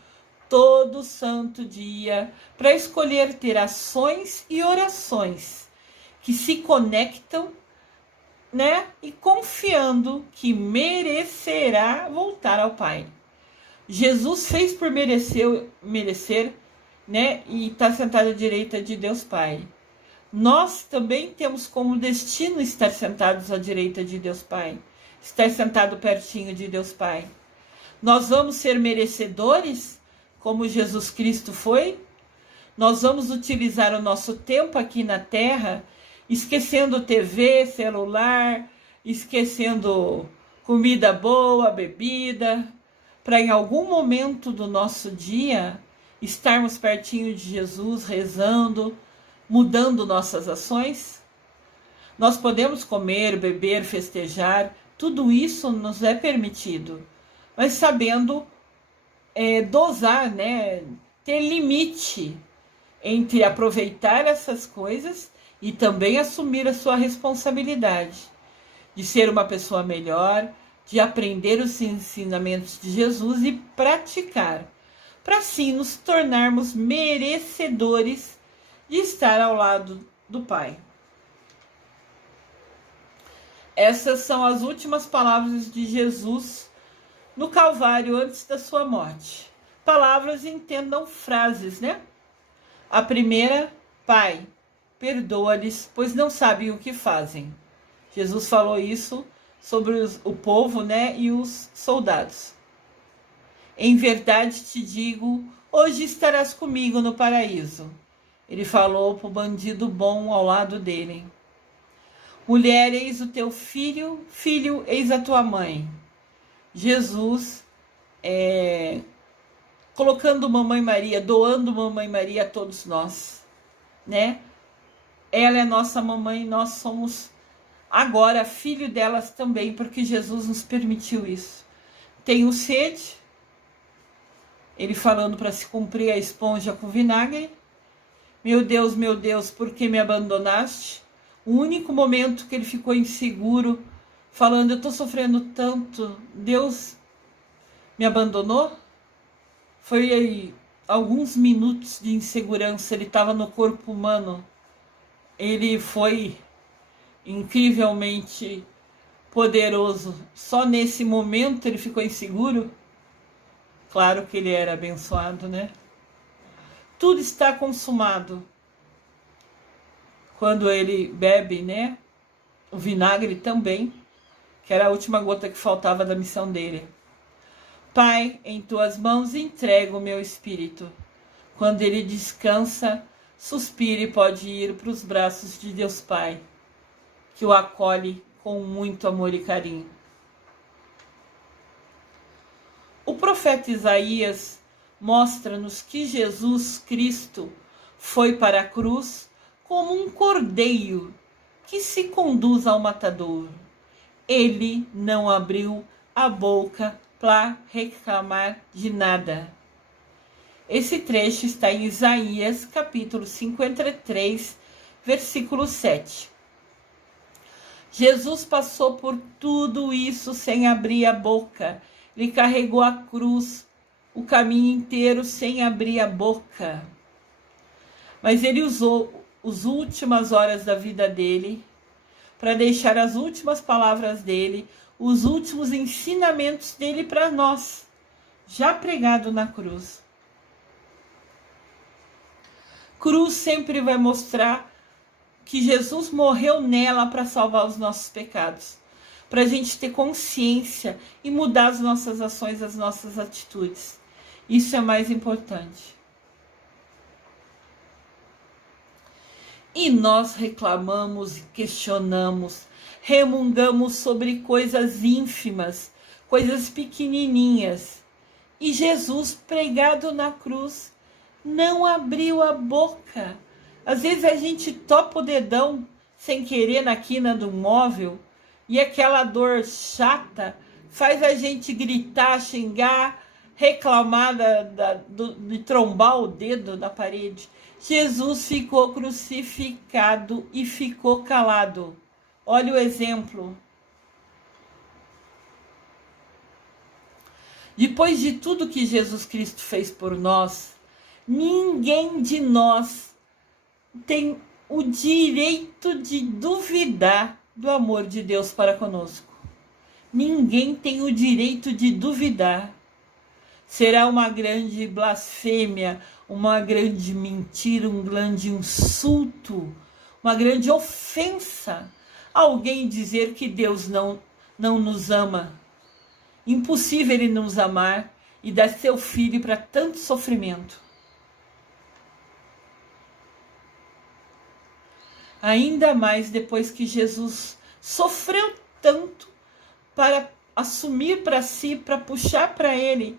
todo santo dia para escolher ter ações e orações que se conectam, né, e confiando que merecerá voltar ao Pai. Jesus fez por merecer, né, e está sentado à direita de Deus Pai. Nós também temos como destino estar sentados à direita de Deus Pai, estar sentado pertinho de Deus Pai. Nós vamos ser merecedores, como Jesus Cristo foi? Nós vamos utilizar o nosso tempo aqui na Terra, esquecendo TV, celular, esquecendo comida boa, bebida, para em algum momento do nosso dia estarmos pertinho de Jesus, rezando, mudando nossas ações? Nós podemos comer, beber, festejar, tudo isso nos é permitido, mas sabendo dosar, né? Ter limite entre aproveitar essas coisas e também assumir a sua responsabilidade de ser uma pessoa melhor, de aprender os ensinamentos de Jesus e praticar, para assim nos tornarmos merecedores de estar ao lado do Pai. Essas são as últimas palavras de Jesus no Calvário antes da sua morte. Palavras, entendam frases, né? A primeira, Pai, perdoa-lhes, pois não sabem o que fazem. Jesus falou isso sobre o povo, né, e os soldados. Em verdade te digo, hoje estarás comigo no paraíso. Ele falou para o bandido bom ao lado dele. Mulher, eis o teu filho, filho, eis a tua mãe. Jesus, colocando Mamãe Maria, doando Mamãe Maria a todos nós, né? Ela é nossa mamãe, nós somos agora filho delas também, porque Jesus nos permitiu isso. Tenho sede, ele falando para se cumprir a esponja com vinagre. Meu Deus, por que me abandonaste? O único momento que ele ficou inseguro, falando, eu estou sofrendo tanto, Deus me abandonou? Foi aí alguns minutos de insegurança, ele estava no corpo humano. Ele foi incrivelmente poderoso. Só nesse momento ele ficou inseguro. Claro que ele era abençoado, né? Tudo está consumado. Quando ele bebe, né? O vinagre também, que era a última gota que faltava da missão dele. Pai, em tuas mãos entrego o meu espírito. Quando ele descansa, suspira e pode ir para os braços de Deus Pai, que o acolhe com muito amor e carinho. O profeta Isaías mostra-nos que Jesus Cristo foi para a cruz como um cordeiro que se conduz ao matador. Ele não abriu a boca para reclamar de nada. Esse trecho está em Isaías, capítulo 53, versículo 7. Jesus passou por tudo isso sem abrir a boca. Ele carregou a cruz o caminho inteiro sem abrir a boca. Mas ele usou as últimas horas da vida dele para deixar as últimas palavras dele, os últimos ensinamentos dele para nós, já pregado na cruz. Cruz sempre vai mostrar que Jesus morreu nela para salvar os nossos pecados, para a gente ter consciência e mudar as nossas ações, as nossas atitudes. Isso é mais importante. E nós reclamamos, questionamos, remungamos sobre coisas ínfimas, coisas pequenininhas. E Jesus, pregado na cruz, não abriu a boca. Às vezes a gente topa o dedão sem querer na quina do móvel e aquela dor chata faz a gente gritar, xingar, reclamar de trombar o dedo na parede. Jesus ficou crucificado e ficou calado. Olha o exemplo. Depois de tudo que Jesus Cristo fez por nós, ninguém de nós tem o direito de duvidar do amor de Deus para conosco. Ninguém tem o direito de duvidar. Será uma grande blasfêmia, uma grande mentira, um grande insulto, uma grande ofensa alguém dizer que Deus não nos ama. Impossível ele nos amar e dar seu filho para tanto sofrimento. Ainda mais depois que Jesus sofreu tanto para assumir para si, para puxar para ele,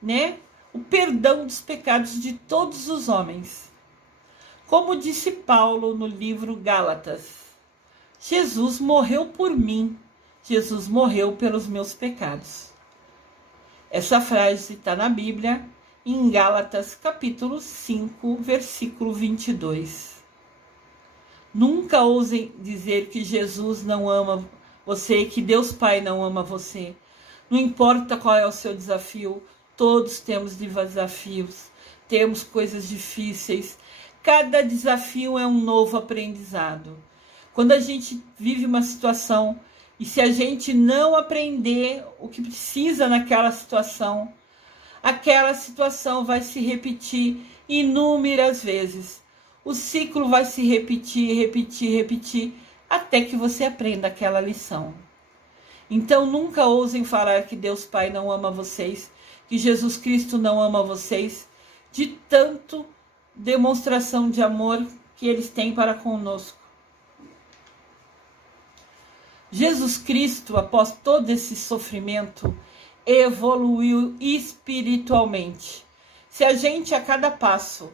né, o perdão dos pecados de todos os homens. Como disse Paulo no livro Gálatas, Jesus morreu por mim, Jesus morreu pelos meus pecados. Essa frase está na Bíblia, em Gálatas capítulo 5, versículo 22. Nunca ousem dizer que Jesus não ama você, que Deus Pai não ama você. Não importa qual é o seu desafio, todos temos desafios, temos coisas difíceis. Cada desafio é um novo aprendizado. Quando a gente vive uma situação e se a gente não aprender o que precisa naquela situação, aquela situação vai se repetir inúmeras vezes. O ciclo vai se repetir, até que você aprenda aquela lição. Então nunca ousem falar que Deus Pai não ama vocês, que Jesus Cristo não ama vocês, de tanto demonstração de amor que eles têm para conosco. Jesus Cristo, após todo esse sofrimento, evoluiu espiritualmente. Se a gente a cada passo,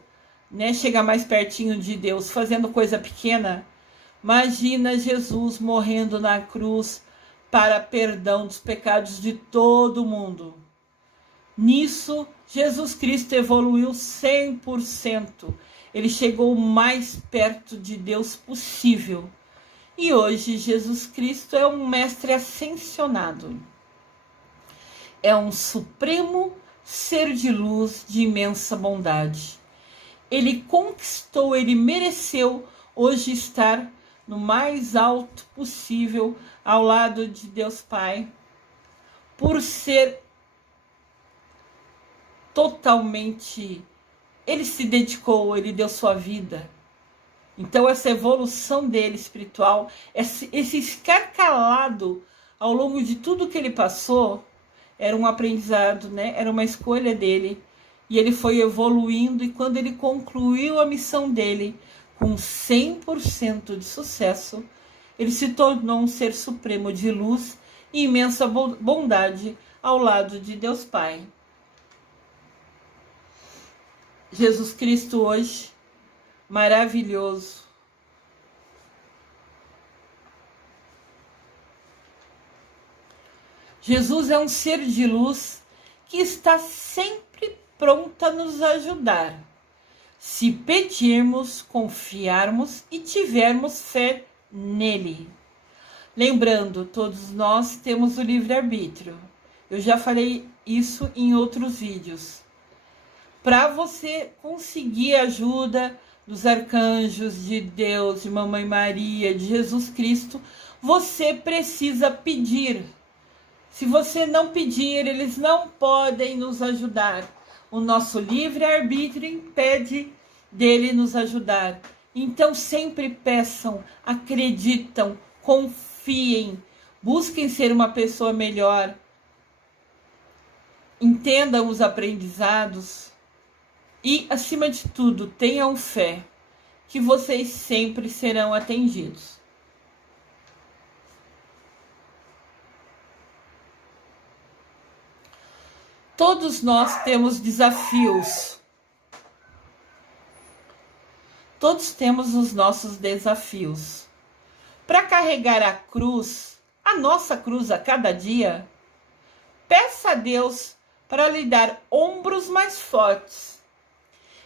né, chega mais pertinho de Deus, fazendo coisa pequena, imagina Jesus morrendo na cruz para perdão dos pecados de todo mundo. Nisso, Jesus Cristo evoluiu 100%. Ele chegou o mais perto de Deus possível. E hoje Jesus Cristo é um mestre ascensionado. É um supremo ser de luz de imensa bondade. Ele conquistou, ele mereceu hoje estar no mais alto possível ao lado de Deus Pai, por ser totalmente, ele se dedicou, ele deu sua vida. Então essa evolução dele espiritual, esse ficar calado ao longo de tudo que ele passou, era um aprendizado, né? Era uma escolha dele. E ele foi evoluindo, e quando ele concluiu a missão dele com 100% de sucesso, ele se tornou um ser supremo de luz e imensa bondade ao lado de Deus Pai. Jesus Cristo hoje, maravilhoso. Jesus é um ser de luz que está sempre pronto a nos ajudar, se pedirmos, confiarmos e tivermos fé nele. Lembrando, todos nós temos o livre-arbítrio. Eu já falei isso em outros vídeos. Para você conseguir a ajuda dos arcanjos, de Deus, de Mamãe Maria, de Jesus Cristo, você precisa pedir. Se você não pedir, eles não podem nos ajudar. O nosso livre-arbítrio impede dele nos ajudar. Então sempre peçam, acreditam, confiem, busquem ser uma pessoa melhor, entendam os aprendizados e, acima de tudo, tenham fé que vocês sempre serão atendidos. Todos nós temos desafios. Todos temos os nossos desafios. Para carregar a cruz, a nossa cruz a cada dia, peça a Deus para lhe dar ombros mais fortes.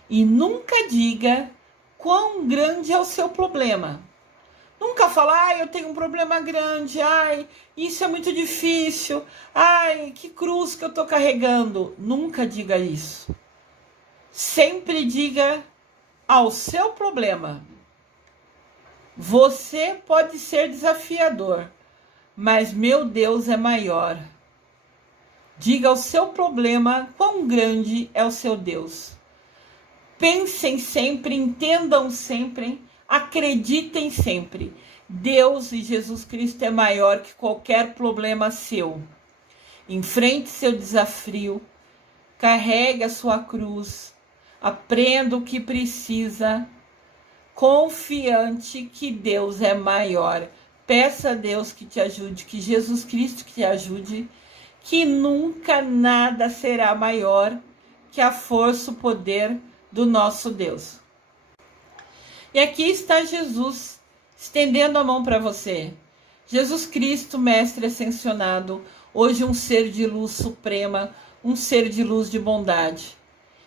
E nunca diga quão grande é o seu problema. Nunca fala, eu tenho um problema grande, isso é muito difícil, que cruz que eu estou carregando. Nunca diga isso. Sempre diga ao seu problema. Você pode ser desafiador, mas meu Deus é maior. Diga ao seu problema quão grande é o seu Deus. Pensem sempre, entendam sempre, acreditem sempre. Deus e Jesus Cristo é maior que qualquer problema seu. Enfrente seu desafio, carregue a sua cruz, aprenda o que precisa, confiante que Deus é maior. Peça a Deus que te ajude, que Jesus Cristo que te ajude, que nunca nada será maior que a força, o poder do nosso Deus. E aqui está Jesus estendendo a mão para você. Jesus Cristo, Mestre ascensionado, hoje um ser de luz suprema, um ser de luz de bondade.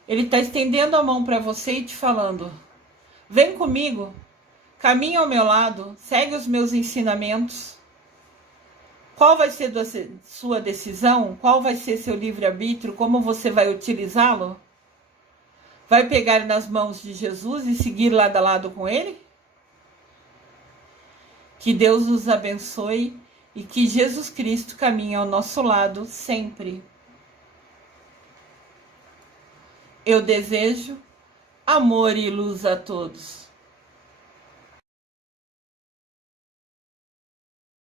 Ele está estendendo a mão para você e te falando: vem comigo, caminha ao meu lado, segue os meus ensinamentos. Qual vai ser a sua decisão? Qual vai ser seu livre-arbítrio? Como você vai utilizá-lo? Vai pegar nas mãos de Jesus e seguir lado a lado com ele? Que Deus nos abençoe e que Jesus Cristo caminhe ao nosso lado sempre. Eu desejo amor e luz a todos.